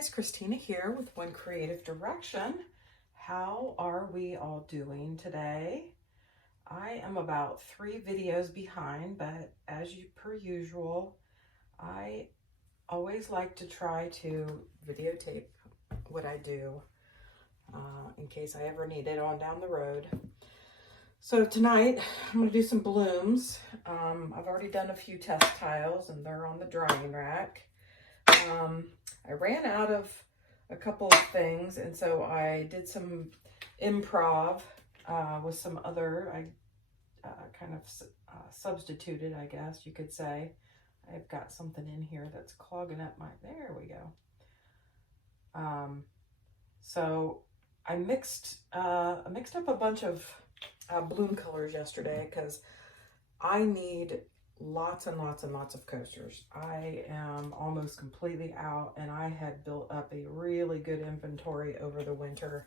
guys, Christina here with One Creative Direction. How are we all doing today? I am about 3 videos behind, but per usual, I always like to try to videotape what I do in case I ever need it on down the road. So tonight I'm going to do some blooms. I've already done a few test tiles and they're on the drying rack. I ran out of a couple of things, and so I did some improv with some other, kind of substituted, I guess you could say. I've got something in here that's clogging up there we go. So I mixed up a bunch of bloom colors yesterday because I need lots and lots and lots of coasters. I am almost completely out, and I had built up a really good inventory over the winter.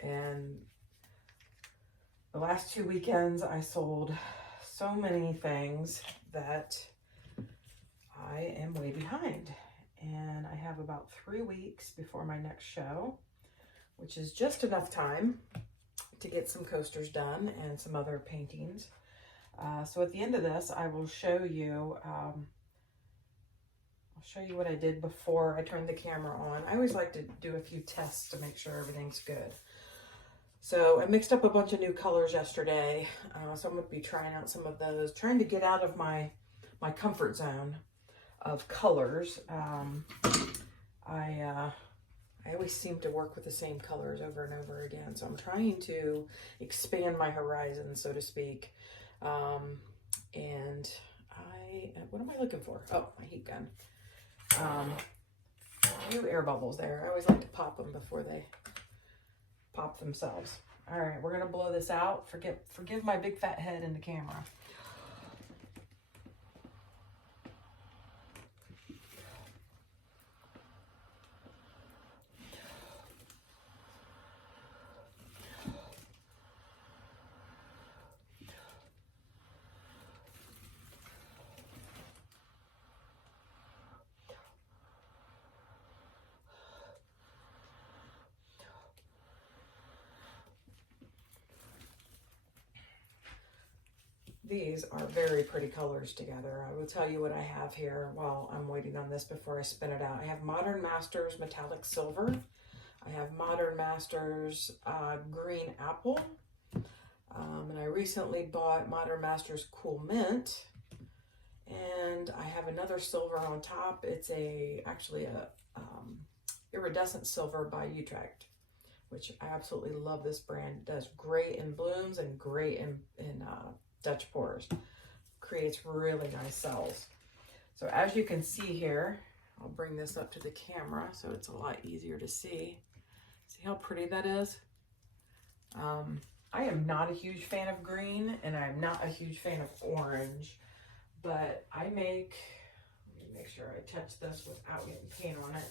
And the last 2 weekends I sold so many things that I am way behind. And I have about 3 weeks before my next show, which is just enough time to get some coasters done and some other paintings. So at the end of this, I will show you, what I did before I turned the camera on. I always like to do a few tests to make sure everything's good. So I mixed up a bunch of new colors yesterday. So I'm going to be trying out some of those, trying to get out of my comfort zone of colors. I always seem to work with the same colors over and over again. So I'm trying to expand my horizon, so to speak. And what am I looking for? Oh, my heat gun. New air bubbles there. I always like to pop them before they pop themselves. All right, we're going to blow this out. Forgive my big fat head in the camera. These are very pretty colors together. I will tell you what I have here while I'm waiting on this before I spin it out. I have Modern Masters Metallic Silver. I have Modern Masters Green Apple. And I recently bought Modern Masters Cool Mint. And I have another silver on top. It's actually a iridescent silver by Utrecht, which I absolutely love. This brand. It does great in blooms and great in Dutch pours. Creates really nice cells. So as you can see here, I'll bring this up to the camera so it's a lot easier to see. See how pretty that is? I am not a huge fan of green, and I'm not a huge fan of orange, but let me make sure I touch this without getting paint on it.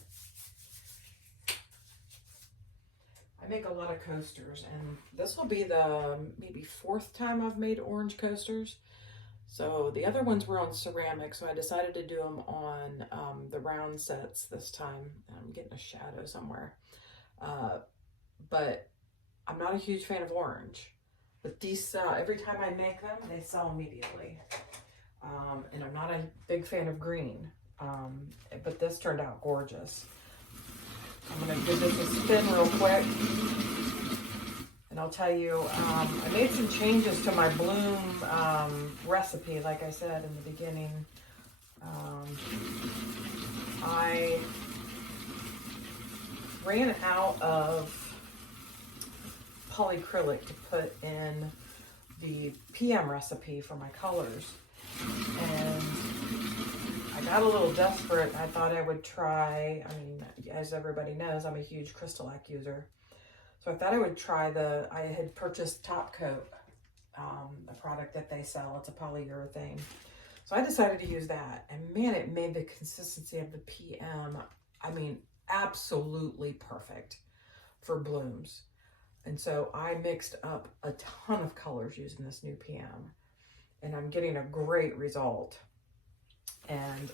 I make a lot of coasters, and this will be the maybe 4th time I've made orange coasters. So the other ones were on ceramic, so I decided to do them on the round sets this time. I'm getting a shadow somewhere. But I'm not a huge fan of orange. But these, every time I make them, they sell immediately. And I'm not a big fan of green. But this turned out gorgeous. I'm going to give this a spin real quick, and I'll tell you, I made some changes to my bloom recipe, like I said in the beginning. I ran out of polyacrylic to put in the PM recipe for my colors, and I got a little desperate. I thought I would try, as everybody knows, I'm a huge Crystalac user. So I thought I would try I had purchased Top Coat, a product that they sell. It's a polyurethane. So I decided to use that. And man, it made the consistency of the PM, absolutely perfect for blooms. And so I mixed up a ton of colors using this new PM. And I'm getting a great result. And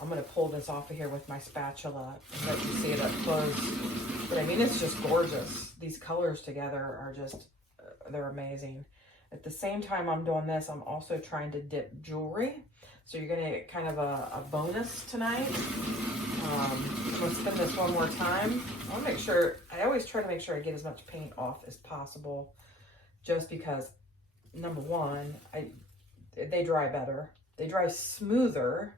I'm going to pull this off of here with my spatula and let you see it up close. But I mean, it's just gorgeous. These colors together are just, they're amazing. At the same time I'm doing this, I'm also trying to dip jewelry. So you're going to get kind of a bonus tonight. I'm going to spin this one more time. I want to make sure, I always try to make sure I get as much paint off as possible, just because, number one, they dry better. They dry smoother,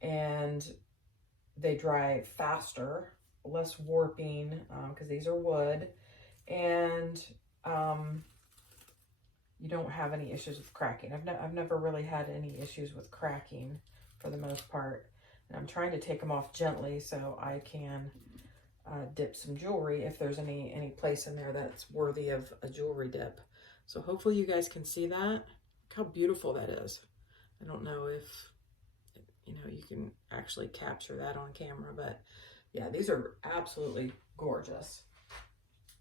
and they dry faster, less warping, because these are wood, and you don't have any issues with cracking. I've never really had any issues with cracking for the most part. And I'm trying to take them off gently so I can dip some jewelry if there's any place in there that's worthy of a jewelry dip. So hopefully you guys can see that. Look how beautiful that is. I don't know if, you know, you can actually capture that on camera, but yeah, these are absolutely gorgeous.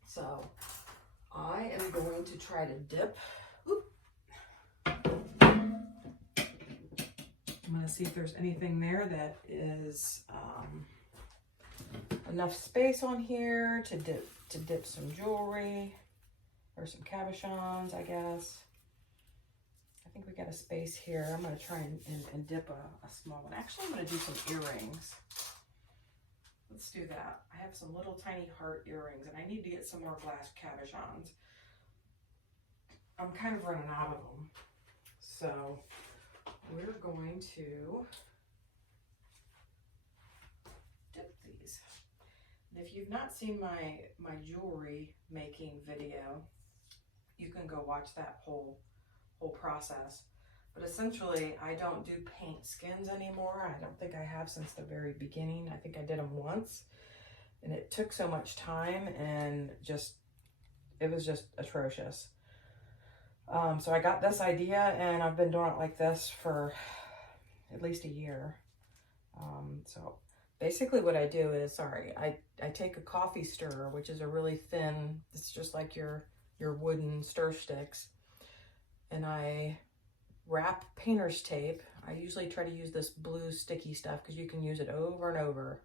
So I am going to try to dip. I'm going to see if there's anything there that is enough space on here to dip some jewelry or some cabochons, I guess. I think we got a space here. I'm going to try and dip a small one. Actually, I'm going to do some earrings. Let's do that. I have some little tiny heart earrings, and I need to get some more glass cabochons. I'm kind of running out of them. So we're going to dip these. And if you've not seen my jewelry making video, you can go watch that whole process. But essentially, I don't do paint skins anymore. I don't think I have since the very beginning. I think I did them once, and it took so much time, and it was just atrocious. So I got this idea, and I've been doing it like this for at least a year. So basically what I do is, I take a coffee stirrer, which is a really thin, it's just like your wooden stir sticks, and I wrap painter's tape. I usually try to use this blue sticky stuff because you can use it over and over,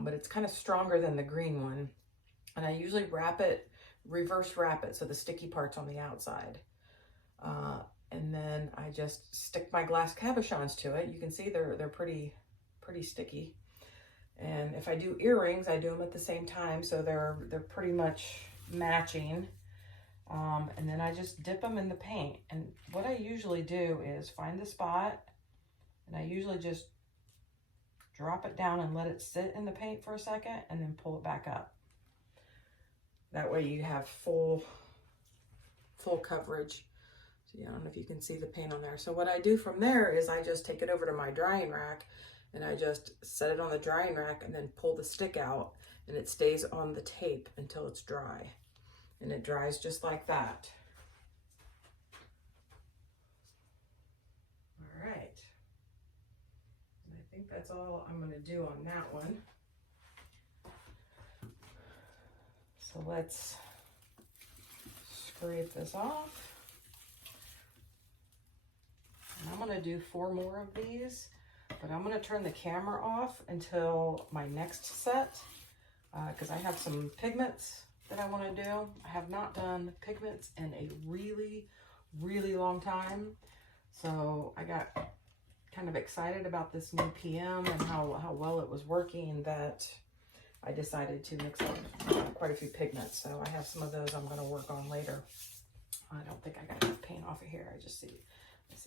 but it's kind of stronger than the green one. And I usually reverse wrap it so the sticky part's on the outside. And then I just stick my glass cabochons to it. You can see they're pretty sticky. And if I do earrings, I do them at the same time, so they're pretty much matching. And then I just dip them in the paint. And what I usually do is find the spot, and I usually just drop it down and let it sit in the paint for a second, and then pull it back up. That way you have full coverage. So yeah, I don't know if you can see the paint on there. So what I do from there is I just take it over to my drying rack, and I just set it on the drying rack and then pull the stick out, and it stays on the tape until it's dry. And it dries just like that. All right. And I think that's all I'm going to do on that one. So let's scrape this off. And I'm going to do 4 more of these, but I'm going to turn the camera off until my next set, because I have some pigments that I want to do. I have not done pigments in a really, really long time. So I got kind of excited about this new PM and how well it was working, that I decided to mix up quite a few pigments. So I have some of those I'm going to work on later. I don't think I got enough paint off of here. I see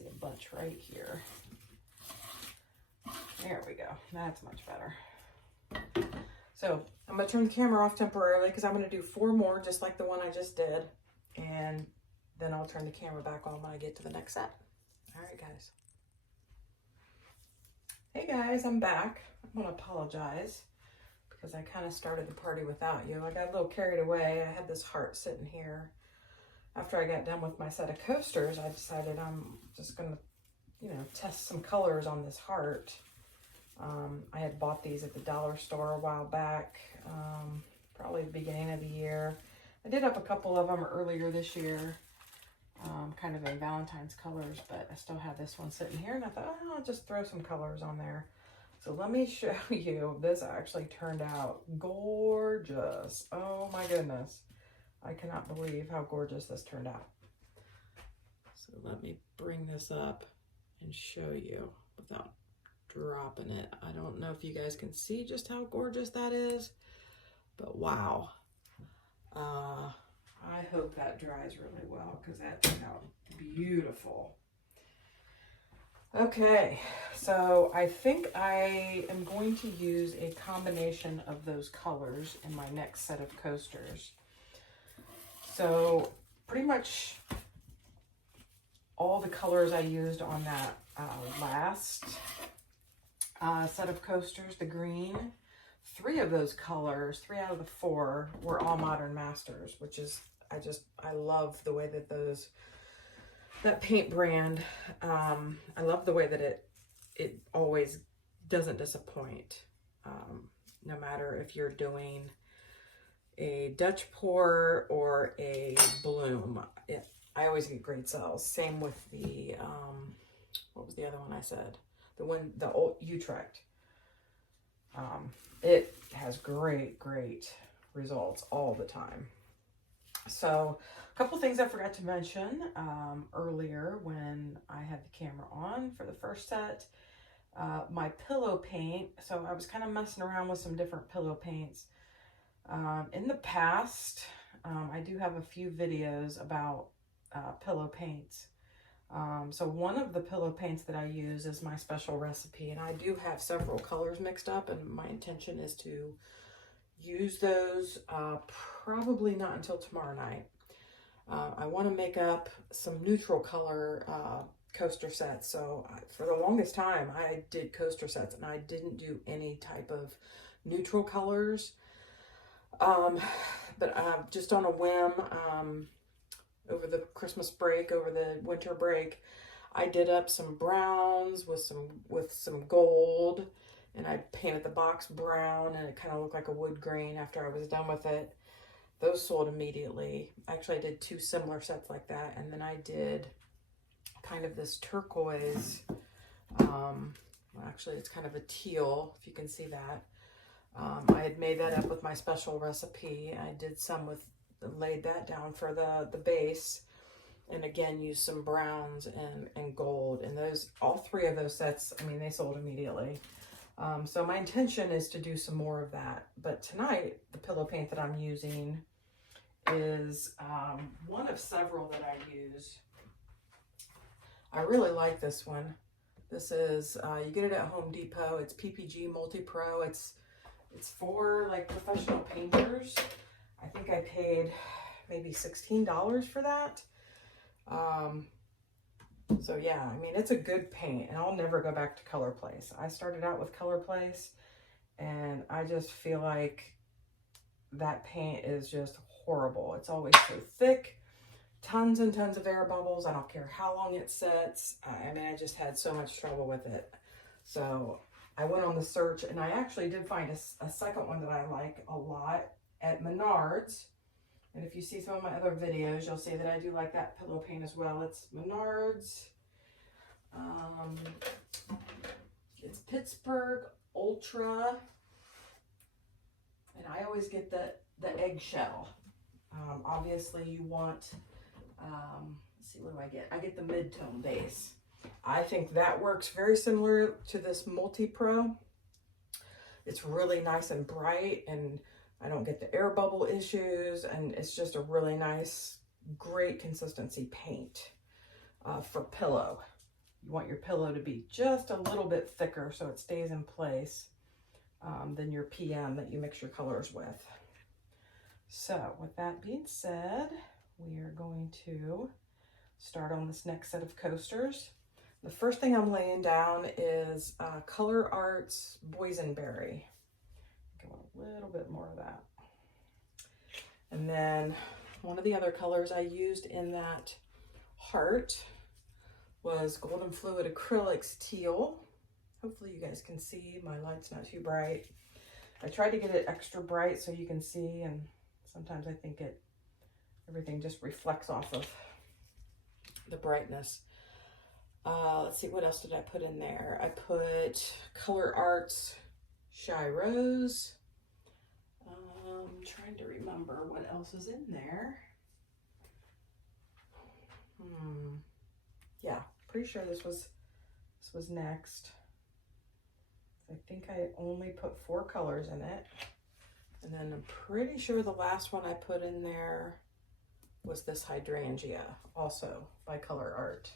a bunch right here. There we go. That's much better. So I'm going to turn the camera off temporarily because I'm going to do 4 more just like the one I just did. And then I'll turn the camera back on when I get to the next set. All right, guys. Hey guys, I'm back. I'm going to apologize because I kind of started the party without you. I got a little carried away. I had this heart sitting here. After I got done with my set of coasters, I decided I'm just going to, test some colors on this heart. I had bought these at the dollar store a while back, probably the beginning of the year. I did have a couple of them earlier this year, kind of in Valentine's colors, but I still have this one sitting here, and I thought, oh, I'll just throw some colors on there. So let me show you. This actually turned out gorgeous. Oh my goodness. I cannot believe how gorgeous this turned out. So let me bring this up and show you without dropping it. I don't know if you guys can see just how gorgeous that is, but wow. I hope that dries really well because that turned out beautiful. Okay, so I think I am going to use a combination of those colors in my next set of coasters. So pretty much all the colors I used on that last set of coasters, the green, 3 of those colors, 3 out of the 4 were all Modern Masters, which is, I love the way that that paint brand, I love the way that it always doesn't disappoint. No matter if you're doing a Dutch pour or a bloom, I always get great sales. Same with the, what was the other one I said? The old Utrecht. It has great results all the time. So a couple things I forgot to mention earlier when I had the camera on for the first set. My pillow paint. So I was kind of messing around with some different pillow paints. In the past, I do have a few videos about pillow paints. So one of the pillow paints that I use is my special recipe, and I do have several colors mixed up, and my intention is to use those probably not until tomorrow night. I want to make up some neutral color coaster sets. So for the longest time I did coaster sets and I didn't do any type of neutral colors. But just on a whim, over the Christmas break, over the winter break, I did up some browns with some gold, and I painted the box brown, and it kind of looked like a wood grain after I was done with it. Those sold immediately. Actually, I did 2 similar sets like that, and then I did kind of this turquoise, actually it's kind of a teal, if you can see that. I had made that up with my special recipe. I did some laid that down for the base, and again used some browns and gold, and all 3 of those sets, I mean, they sold immediately. So my intention is to do some more of that, but tonight the pillow paint that I'm using is one of several that I use. I really like this one. This is you get it at Home Depot. It's PPG Multi Pro. It's for like professional painters. I think I paid maybe $16 for that. So yeah, I mean, it's a good paint, and I'll never go back to Color Place. I started out with Color Place, and I just feel like that paint is just horrible. It's always so thick, tons and tons of air bubbles. I don't care how long it sets. I mean, I just had so much trouble with it. So I went on the search, and I actually did find a second one that I like a lot at Menards. And if you see some of my other videos, you'll see that I do like that pillow paint as well. It's Menards. It's Pittsburgh Ultra. And I always get the eggshell. Obviously you want, let's see, what do I get? I get the mid-tone base. I think that works very similar to this Multi Pro. It's really nice and bright, and I don't get the air bubble issues, and it's just a really nice, great consistency paint for pillow. You want your pillow to be just a little bit thicker so it stays in place than your PM that you mix your colors with. So with that being said, we are going to start on this next set of coasters. The first thing I'm laying down is Color Arts Boysenberry. I want a little bit more of that. And then one of the other colors I used in that heart was Golden Fluid Acrylics Teal. Hopefully you guys can see. My light's not too bright. I tried to get it extra bright so you can see, and sometimes I think everything just reflects off of the brightness. Let's see, what else did I put in there? I put Color Arts Shy Rose. Trying to remember what else is in there. Yeah, pretty sure this was next. I think I only put 4 colors in it. And then I'm pretty sure the last one I put in there was this hydrangea, also by Color Art.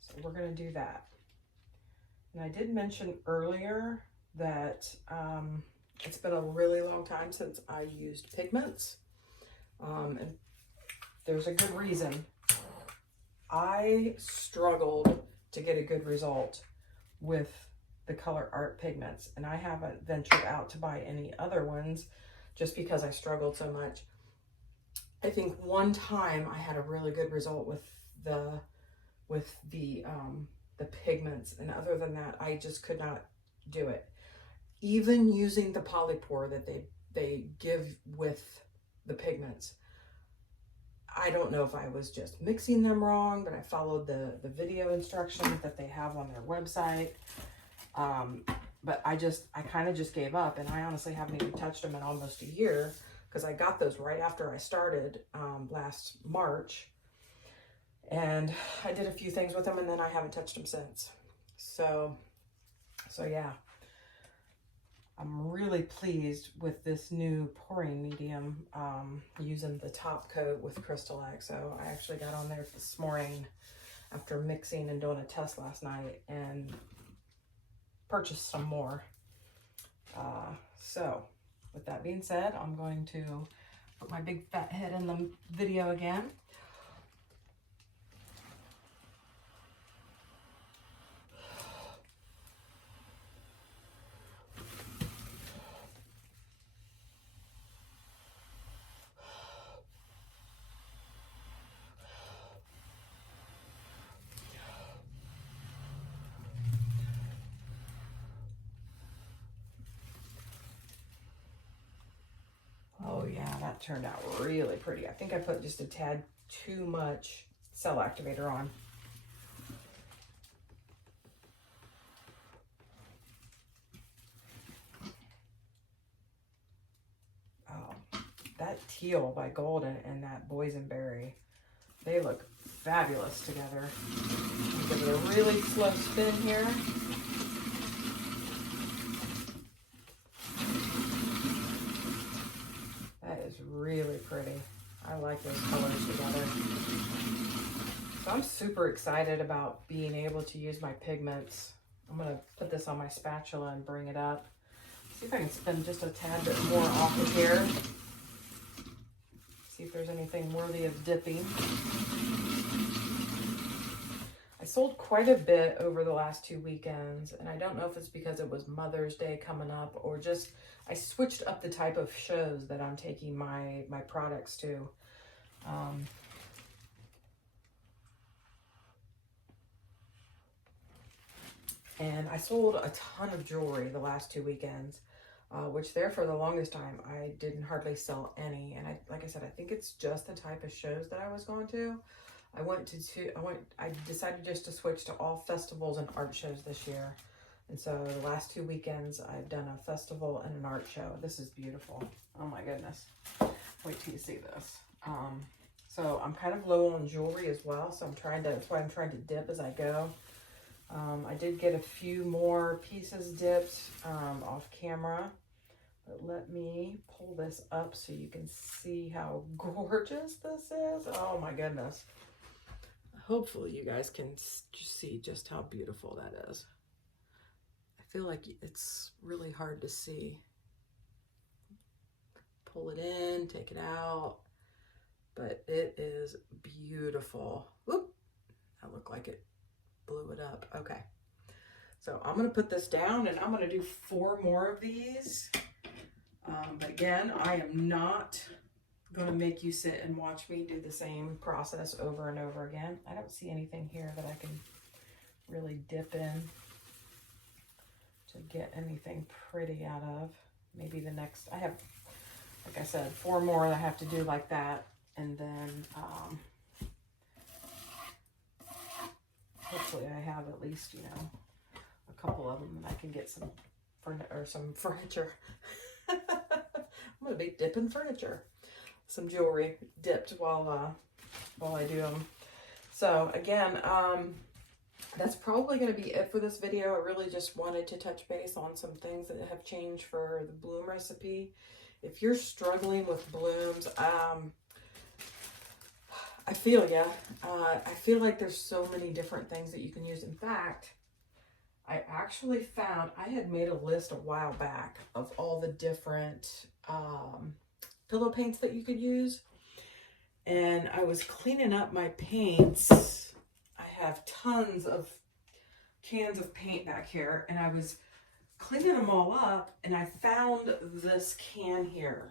So we're gonna do that. And I did mention earlier that it's been a really long time since I used pigments. And there's a good reason. I struggled to get a good result with the Color Art pigments, and I haven't ventured out to buy any other ones just because I struggled so much. I think one time I had a really good result with the pigments, and other than that, I just could not do it. Even using the polypore that they give with the pigments, I don't know if I was just mixing them wrong, but I followed the video instructions that they have on their website. But I kind of just gave up, and I honestly haven't even touched them in almost a year because I got those right after I started last March. And I did a few things with them, and then I haven't touched them since. So yeah. I'm really pleased with this new pouring medium, using the top coat with Crystalac. So I actually got on there this morning after mixing and doing a test last night and purchased some more. So with that being said, I'm going to put my big fat head in the video again. Oh yeah, that turned out really pretty. I think I put just a tad too much cell activator on. Oh, that teal by Golden and that boysenberry, they look fabulous together. Give it a really slow spin here. That is really pretty. I like those colors together. So I'm super excited about being able to use my pigments. I'm gonna put this on my spatula and bring it up. See if I can spin just a tad bit more off of here. See if there's anything worthy of dipping. I sold quite a bit over the last 2 weekends, and I don't know if it's because it was Mother's Day coming up or just I switched up the type of shows that I'm taking my products to. And I sold a ton of jewelry the last 2 weekends, which there for the longest time, I didn't hardly sell any. And like I said, I think it's just the type of shows that I was going to. I decided just to switch to all festivals and art shows this year. And so the last 2 weekends, I've done a festival and an art show. This is beautiful. Oh my goodness. Wait till you see this. So I'm kind of low on jewelry as well. So that's why I'm trying to dip as I go. I did get a few more pieces dipped off camera. But let me pull this up so you can see how gorgeous this is. Oh my goodness. Hopefully you guys can see just how beautiful that is. I feel like it's really hard to see. Pull it in, take it out, but it is beautiful. Whoop, that looked like it blew it up. Okay, so I'm gonna put this down and I'm gonna do 4 more of these. But again, I am not going to make you sit and watch me do the same process over and over again. I don't see anything here that I can really dip in to get anything pretty out of. Maybe the next, I have, like I said, 4 more that I have to do like that. And then hopefully I have at least, you know, a couple of them and I can get some furniture. I'm gonna be dipping furniture, some jewelry dipped while I do them. So again, that's probably going to be it for this video. I really just wanted to touch base on some things that have changed for the bloom recipe. If you're struggling with blooms, I feel ya. I feel like there's so many different things that you can use. In fact, I actually found, I had made a list a while back of all the different pillow paints that you could use. And I was cleaning up my paints. I have tons of cans of paint back here, and I was cleaning them all up, and I found this can here.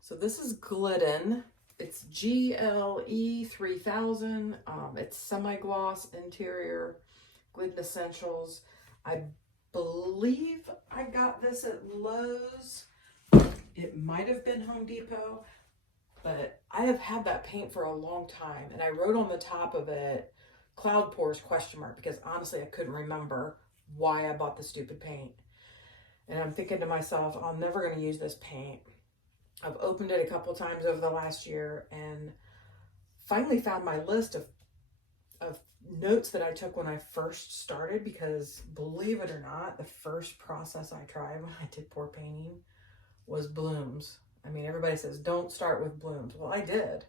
So this is Glidden. It's GLE 3000. It's semi-gloss interior Glidden Essentials. I believe I got this at Lowe's. It might have been Home Depot, but I have had that paint for a long time, and I wrote on the top of it, Cloud Pores ? Because honestly, I couldn't remember why I bought the stupid paint. And I'm thinking to myself, I'm never going to use this paint. I've opened it a couple times over the last year and finally found my list of notes that I took when I first started, because believe it or not, the first process I tried when I did pour painting was blooms. I mean, everybody says, don't start with blooms. Well, I did.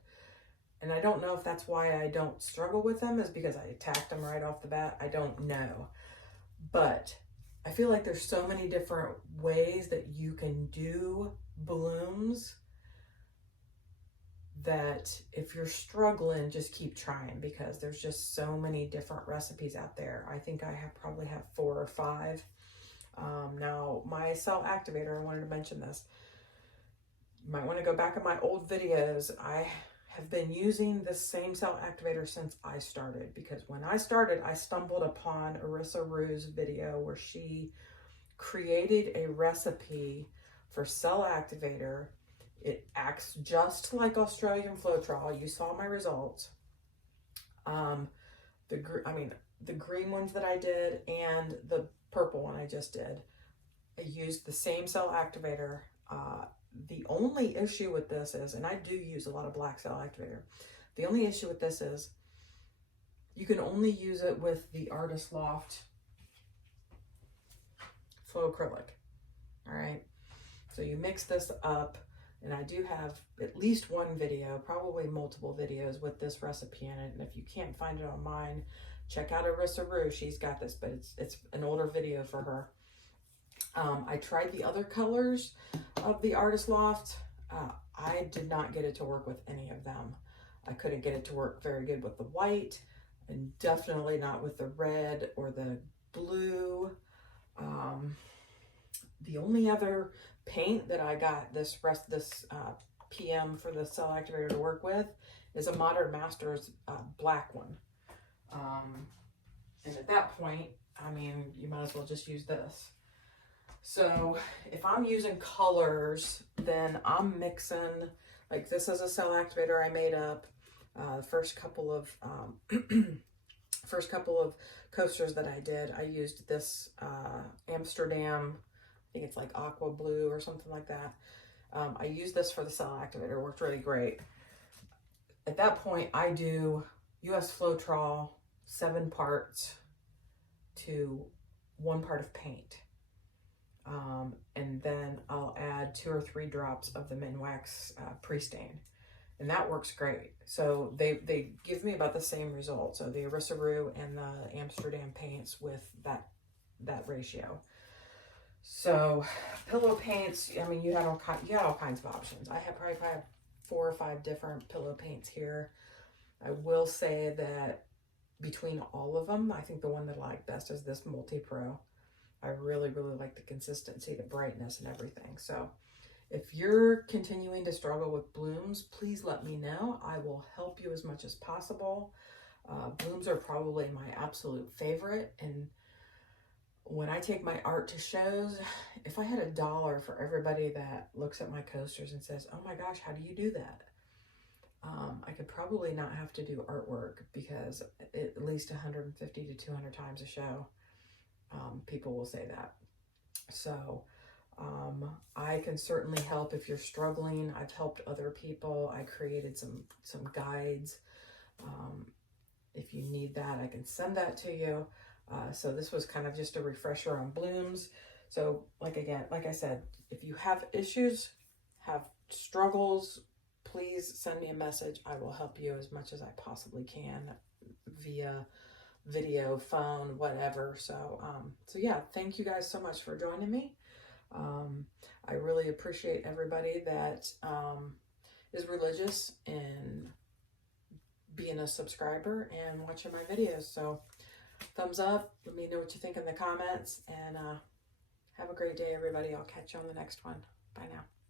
And I don't know if that's why I don't struggle with them, is because I attacked them right off the bat. I don't know. But I feel like there's so many different ways that you can do blooms that if you're struggling, just keep trying, because there's just so many different recipes out there. I think I probably have 4 or 5. Now, my cell activator, I wanted to mention this. You might want to go back in my old videos. I have been using the same cell activator since I started, because when I started, I stumbled upon Arissa Rue's video where she created a recipe for cell activator. It acts just like Australian Floetrol. You saw my results. The green ones that I did and the purple one I just did, I used the same cell activator. The only issue with this is, and I do use a lot of black cell activator, the only issue with this is you can only use it with the Artist Loft Flow Acrylic. All right. So you mix this up, and I do have at least one video, probably multiple videos with this recipe in it. And if you can't find it on mine, check out Arissa Rue. She's got this, but it's an older video for her. I tried the other colors of the Artist Loft. I did not get it to work with any of them. I couldn't get it to work very good with the white, and definitely not with the red or the blue. The only other paint that I got this PM for the cell activator to work with is a Modern Masters black one. And at that point, I mean, you might as well just use this. So if I'm using colors, then I'm mixing, like this is a cell activator I made up. The first couple of coasters that I did, I used this Amsterdam, I think it's like aqua blue or something like that. I used this for the cell activator. It worked really great. At that point, I do US Floetrol 7 parts to 1 part of paint. And then I'll add 2 or 3 drops of the Minwax pre-stain, and that works great. So they give me about the same result. So the Arissa Rue and the Amsterdam paints with that ratio. So pillow paints, I mean, you have all kinds of options. I have probably 4 or 5 different pillow paints here. I will say that between all of them, I think the one that I like best is this Multi Pro. I really, really like the consistency, the brightness, and everything. So if you're continuing to struggle with blooms, please let me know. I will help you as much as possible. Blooms are probably my absolute favorite. And when I take my art to shows, if I had $1 for everybody that looks at my coasters and says, oh my gosh, how do you do that? I could probably not have to do artwork because at least 150 to 200 times a show, people will say that. So I can certainly help if you're struggling. I've helped other people. I created some guides. If you need that, I can send that to you. So this was kind of just a refresher on blooms. So like I said, if you have issues, have struggles, please send me a message. I will help you as much as I possibly can via video, phone, whatever. So yeah, thank you guys so much for joining me. I really appreciate everybody that is religious and being a subscriber and watching my videos. So thumbs up, let me know what you think in the comments, and have a great day, everybody. I'll catch you on the next one. Bye now.